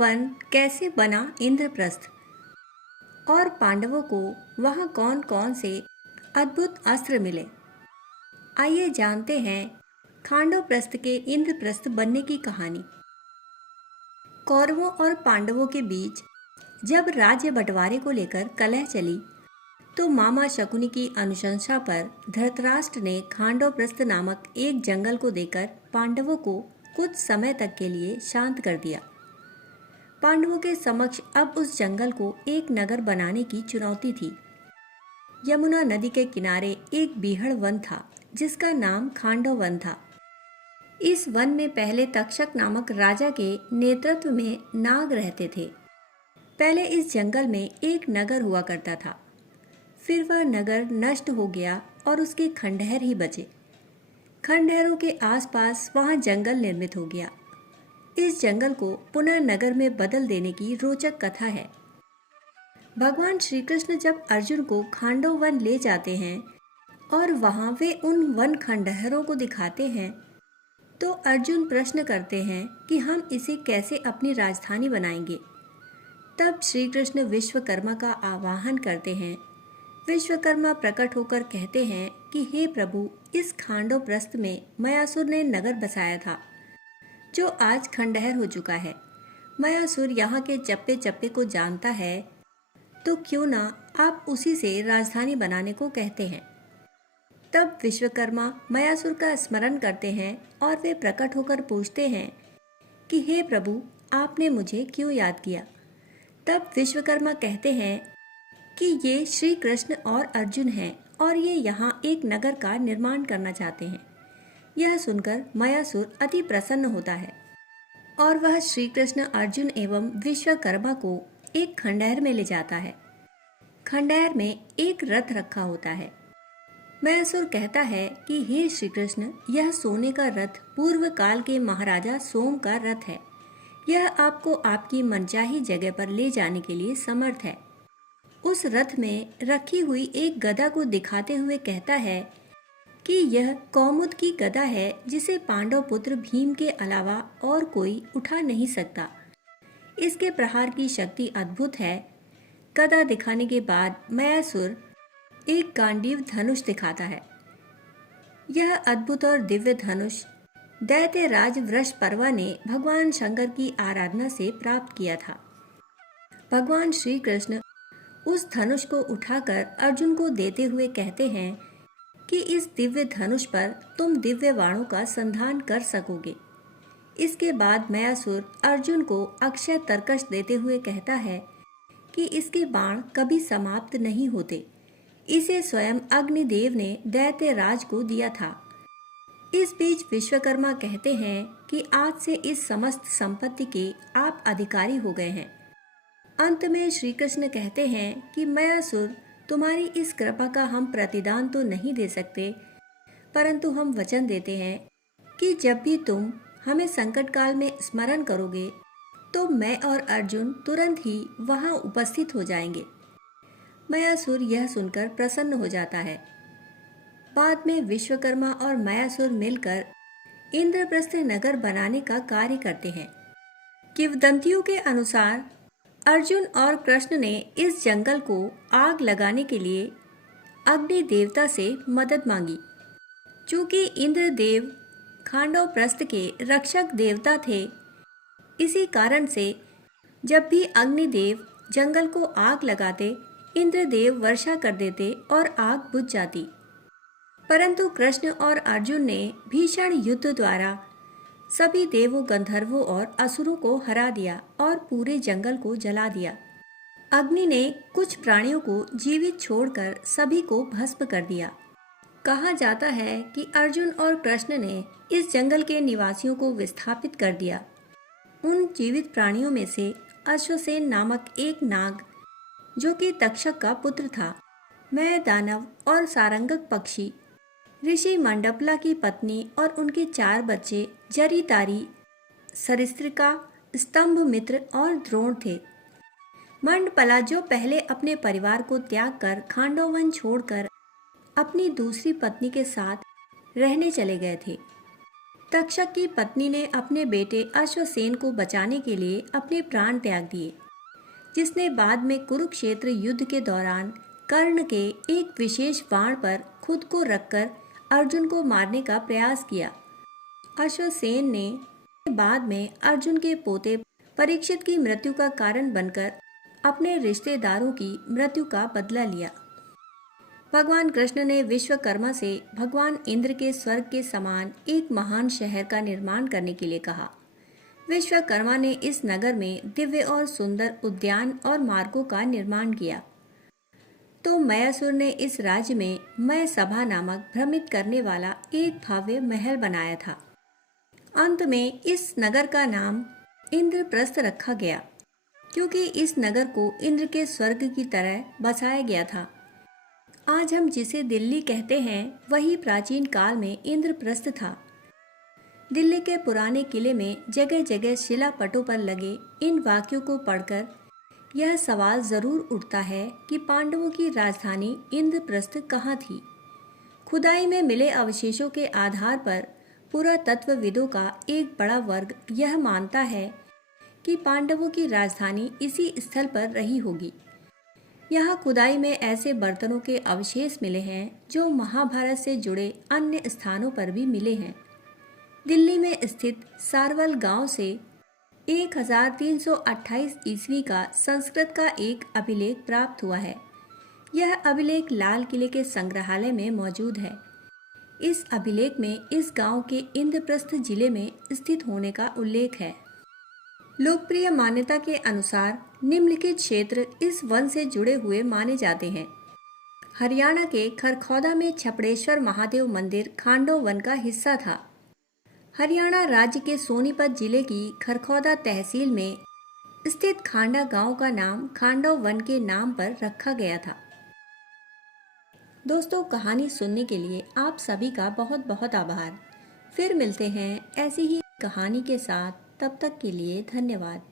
One कैसे बना इंद्रप्रस्थ और पांडवों को वहां कौन कौन से अद्भुत अस्त्र मिले। आइए जानते हैं खांडवप्रस्थ के इंद्रप्रस्थ बनने की कहानी। कौरवों और पांडवों के बीच जब राज्य बंटवारे को लेकर कलह चली तो मामा शकुनी की अनुशंसा पर धृतराष्ट्र ने खांडवप्रस्थ नामक एक जंगल को देकर पांडवों को कुछ समय तक के लिए शांत कर दिया। पांडवों के समक्ष अब उस जंगल को एक नगर बनाने की चुनौती थी। यमुना नदी के किनारे एक बीहड़ वन था जिसका नाम खांडव वन था। इस वन में पहले तक्षक नामक राजा के नेतृत्व में नाग रहते थे। पहले इस जंगल में एक नगर हुआ करता था, फिर वह नगर नष्ट हो गया और उसके खंडहर ही बचे। खंडहरों के आसपास वहां जंगल निर्मित हो गया। इस जंगल को पुनः नगर में बदल देने की रोचक कथा है। भगवान श्री कृष्ण जब अर्जुन को खांडव वन ले जाते हैं और वहां वे उन वन खंडहरों को दिखाते हैं तो अर्जुन प्रश्न करते हैं कि हम इसे कैसे अपनी राजधानी बनाएंगे। तब श्री कृष्ण विश्वकर्मा का आवाहन करते हैं। विश्वकर्मा प्रकट होकर कहते हैं कि हे प्रभु, इस खांडवप्रस्थ में मयासुर ने नगर बसाया था जो आज खंडहर हो चुका है। मयासुर यहाँ के चप्पे चप्पे को जानता है, तो क्यों ना आप उसी से राजधानी बनाने को कहते हैं। तब विश्वकर्मा मयासुर का स्मरण करते हैं और वे प्रकट होकर पूछते हैं कि हे प्रभु, आपने मुझे क्यों याद किया। तब विश्वकर्मा कहते हैं कि ये श्री कृष्ण और अर्जुन हैं और ये यहाँ एक नगर का निर्माण करना चाहते हैं। यह सुनकर मयासुर अति प्रसन्न होता है और वह श्री कृष्ण, अर्जुन एवं विश्वकर्मा को एक खंडहर में ले जाता है। खंडहर में एक रथ रखा होता है। मयासुर कहता है कि हे श्री कृष्ण, यह सोने का रथ पूर्व काल के महाराजा सोम का रथ है। यह आपको आपकी मनचाही जगह पर ले जाने के लिए समर्थ है। उस रथ में रखी हुई एक गदा को दिखाते हुए कहता है कि यह कौमुद की गदा है जिसे पांडव पुत्र भीम के अलावा और कोई उठा नहीं सकता। इसके प्रहार की शक्ति अद्भुत है। गदा दिखाने के बाद मयासुर एक गांडीव धनुष दिखाता है। यह अद्भुत और दिव्य धनुष दैत्यराज वृषपर्वा ने भगवान शंकर की आराधना से प्राप्त किया था। भगवान श्री कृष्ण उस धनुष को उठाकर अर्जुन को देते हुए कहते हैं कि इस दिव्य धनुष पर तुम दिव्य बाणों का संधान कर सकोगे। इसके बाद मयासुर अर्जुन को अक्षय तरकश देते हुए कहता है कि इसके बाण कभी समाप्त नहीं होते। इसे स्वयं अग्निदेव ने दैत्यराज को दिया था। इस बीच विश्वकर्मा कहते हैं कि आज से इस समस्त संपत्ति के आप अधिकारी हो गए हैं। अंत में श्री कृष्ण कहते हैं कि मयासुर, तुम्हारी इस कृपा का हम प्रतिदान तो नहीं दे सकते, परंतु हम वचन देते हैं कि जब भी तुम हमें संकट काल में स्मरण करोगे तो मैं और अर्जुन तुरंत ही वहां उपस्थित हो जाएंगे। मयासुर यह सुनकर प्रसन्न हो जाता है। बाद में विश्वकर्मा और मयासुर मिलकर इंद्रप्रस्थ नगर बनाने का कार्य करते हैं। किंवदंतियों के अनुसार अर्जुन और कृष्ण ने इस जंगल को आग लगाने के लिए अग्नि देवता से मदद मांगी। चूंकि इंद्रदेव खांडवप्रस्थ के रक्षक देवता थे, इसी कारण से जब भी अग्निदेव जंगल को आग लगाते, इंद्रदेव वर्षा कर देते और आग बुझ जाती। परंतु कृष्ण और अर्जुन ने भीषण युद्ध द्वारा सभी देवों, गंधर्वों और असुरों को हरा दिया और पूरे जंगल को जला दिया। अग्नि ने कुछ प्राणियों को जीवित छोड़कर सभी को भस्म कर दिया। कहा जाता है कि अर्जुन और कृष्ण ने इस जंगल के निवासियों को विस्थापित कर दिया। उन जीवित प्राणियों में से अश्वसेन नामक एक नाग, जो कि तक्षक का पुत्र था, मैं दानव और सारंगक पक्षी, ऋषि मंडपला की पत्नी और उनके 4 बच्चे जरीतारी, सरिस्त्रिका, स्तंभ मित्र और द्रोण थे। मंडपला जो पहले अपने परिवार को त्याग कर खांडववन छोड़कर अपनी दूसरी पत्नी के साथ रहने चले गए थे। तक्षक की पत्नी ने अपने बेटे अश्वसेन को बचाने के लिए अपने प्राण त्याग दिए, जिसने बाद में कुरुक्षेत्र युद्ध के दौरान कर्ण के एक विशेष बाण पर खुद को रखकर अर्जुन को मारने का प्रयास किया। अश्वसेन ने बाद में अर्जुन के पोते परीक्षित की मृत्यु का कारण बनकर अपने रिश्तेदारों की मृत्यु का बदला लिया। भगवान कृष्ण ने विश्वकर्मा से भगवान इंद्र के स्वर्ग के समान एक महान शहर का निर्माण करने के लिए कहा। विश्वकर्मा ने इस नगर में दिव्य और सुंदर उद्यान और मार्गों का निर्माण किया। तो मयासुर ने इस राज्य में मय सभा नामक भ्रमित करने वाला एक भव्य महल बनाया था। अंत में इस नगर का नाम इंद्रप्रस्थ रखा गया, क्योंकि इस नगर को इंद्र के स्वर्ग की तरह बसाया गया था। आज हम जिसे दिल्ली कहते हैं, वही प्राचीन काल में इंद्रप्रस्थ था। दिल्ली के पुराने किले में जगह जगह शिलापटों पर लगे इन वाक्यों को पढ़कर यह सवाल जरूर उठता है कि पांडवों की राजधानी इंद्रप्रस्थ कहाँ थी। खुदाई में मिले अवशेषों के आधार पर पुरातत्वविदों का एक बड़ा वर्ग यह मानता है कि पांडवों की राजधानी इसी स्थल पर रही होगी। यहाँ खुदाई में ऐसे बर्तनों के अवशेष मिले हैं जो महाभारत से जुड़े अन्य स्थानों पर भी मिले हैं। दिल्ली में स्थित सारवल गांव से 1328 ईस्वी का संस्कृत का एक अभिलेख प्राप्त हुआ है। यह अभिलेख लाल किले के संग्रहालय में मौजूद है। इस अभिलेख में इस गांव के इंद्रप्रस्थ जिले में स्थित होने का उल्लेख है। लोकप्रिय मान्यता के अनुसार निम्नलिखित क्षेत्र इस वन से जुड़े हुए माने जाते हैं। हरियाणा के खरखौदा में छपड़ेश्वर महादेव मंदिर खांडव वन का हिस्सा था। हरियाणा राज्य के सोनीपत जिले की खरखौदा तहसील में स्थित खांडा गांव का नाम खांडव वन के नाम पर रखा गया था। दोस्तों, कहानी सुनने के लिए आप सभी का बहुत बहुत आभार। फिर मिलते हैं ऐसी ही कहानी के साथ। तब तक के लिए धन्यवाद।